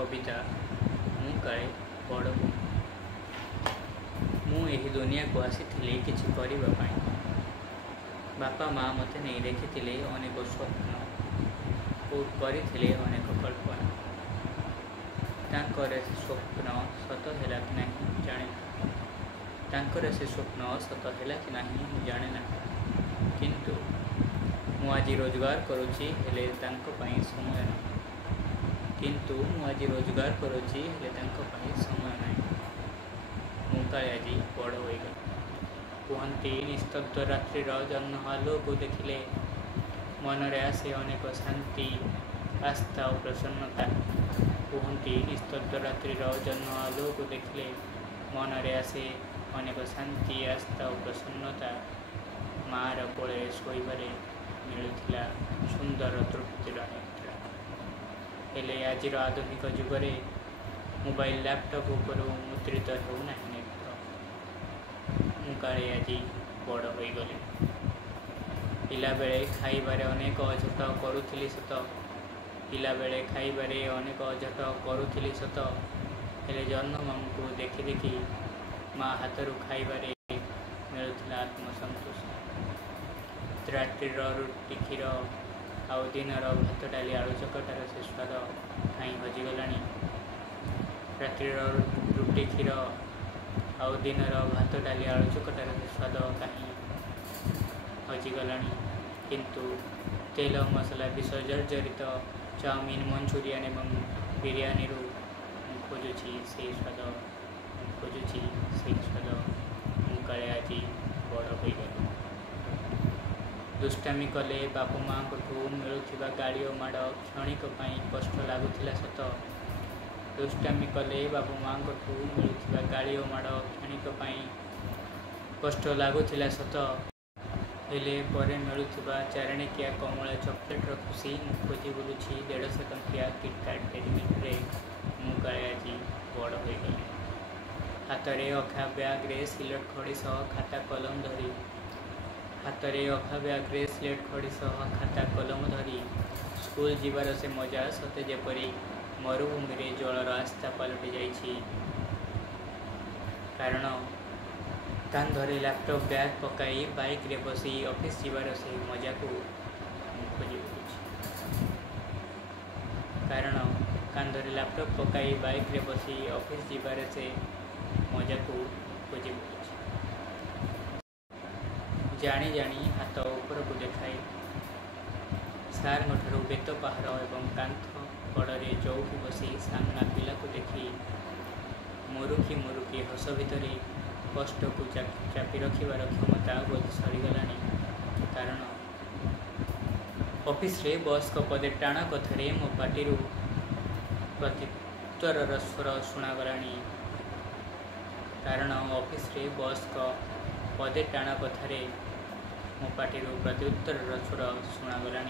कविता मु काले बड़ मु एही दुनिया को आसी किछि करिबा पाई। बापा माँ मते नहीं देखी अनेक स्वप्न करिथिले अनेक कल्पना। तांकर स्वप्न सत हैला कि नहीं जाने ना। तांकर से स्वप्न सत हैला कि नहीं जाने ना। किंतु मु आज रोजगार करुछि हेले तांको पई समय ना। किंतु मु आज रोजगार करुछि हेले तांको पई समय नहीं। मु काले आज बड़ होई गली। कहती निस्तब्ध रात्रि जह्न आलोक देखिले मनरे आसे अनेक शांति आस्था और प्रसन्नता। कहती निस्तब्ध रात्रि जह्न आलोक देखिले मनरे आसे अनेक शांति आस्था और प्रसन्नता। मार कोले शोइबारे मिलुथिला सुंदर तृप्तिर निद्रा। हेले आजिर आधुनिक जुगरे मोबाइल लैपटॉप उपर मुद्रित होना काले आज बड़ हो गली। पिला बेले खाइबारे अनेक अझट करुथिली सत। पिला बेले खाइबारे अनेक अझट करुथिली सत। हेले जन्म मामू को देखी देखी माँ हाथरू खाइबारे मिलुथिला आत्मसंतोष। रात्रिर रुटी क्षीर आउ दिनर भात डाली आलू चकटार से स्वाद कहीं हजिगलानी। रात्रिर रुटी क्षीर आउ दिनर भात डाली आलू चकटार स्वाद कहीं हजिगलानी। किंतु तेल मसला विष जर्जरित चाउमिन मंचूरियन एवं बिरियानी खोजुची से स्वाद खोजुची से स्वाद मु काले आज बड़ हो गली। दुष्टामी कले बापू माँ को मिलुथिबा गाड़ी और माड़ क्षणिक कष्ट लगुला सत। दुष्टामी कले बापू माँ को मिलुथिबा गाड़ी और माड़ क्षणिक कष्ट लगुला सत। हेले परे मिलुथिबा चारणिकिया कमला चॉकलेट खुशी मु खोजी बुलुछि 150 टंकिया किटकैट डेरीमिल्क मु काले आज बड़ हो गली। हाथ में अखा ब्याग रे सिलेट खड़ी सह खाता कलम धरी हाथ में अखा ब्याग रे सिलेट खड़ी सह खाता कलम धरी स्कूल जीवार से मजा सते जेपरी मरुभूमि रे जलर आस्था पलटि जाइछि। कारण कांधरे लैपटॉप बैग पकाई बाइक रे बसी ऑफिस जीवार से मजा को खोजी बुलुछि। कारण कांधरे लैपटॉप पकाई बाइक रे बसी ऑफिस जीवार से मजा को खोजी बुलुछि। जानी जानी हाथ ऊपर को देखाई सार बेत पहाड़ एवं कांथ कड़े चौकी बसी सामना पिला को देखी मुरुखी मुरुखी हस भितर कष्ट को चापी रखिबार क्षमता बोध सरीगला। कारण ऑफिस रे बॉस को पदे टाण कथारे मो पार्टी प्रत्युत्तर स्वर शुणागला। कारण ऑफिस रे बॉस को पदे टाण कथारे मो पार्टी प्रत्युत्तर स्वर शुणागला।